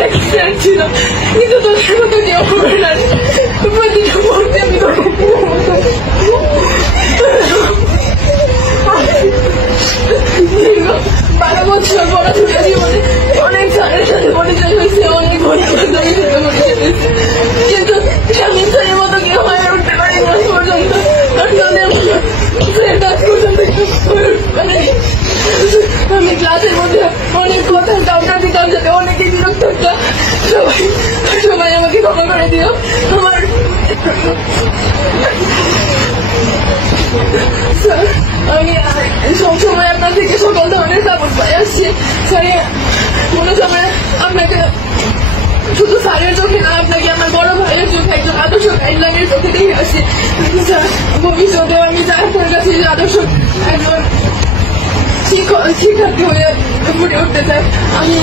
অনেক ফ্রেন্ড ছিল, কিন্তু তোদের মতো কেউ হবে না। প্রতিটা মুহূর্তে আমি 12 বছর পড়াশোনা জীবনে অনেক স্যারের সাথে পরিচয় হয়েছে, অনেক বন্ধু-বান্ধবের সাথে পরিচয় হয়েছে, কিন্তু শামীম স্যারের মতো কেউ হয়ে উঠতে পারি না পর্যন্ত। আমি ক্লাসের মধ্যে অনেক কথা কাউন্টার দিতাম, যাতে অনেকে বিরক্ত হতো। সবাই আমাকে ক্ষমা করে দিও। আমার স্যার, আমি সবসময় আপনার থেকে সকল ধরনের সাপোর্ট পাই আসছি। স্যার, কোনো সময় আপনাকে শুধু স্যারের চোখে না, আপনাকে আমার বড় ভাইয়ের চোখে একজন আদর্শ গাইডলাইনের চোখে দেখে আসছি। স্যার, ভবিষ্যতে আমি চাই আপনার কাছে আদর্শ একজন শিক্ষার্থী হয়ে ফুটে উঠতে চাই। আমি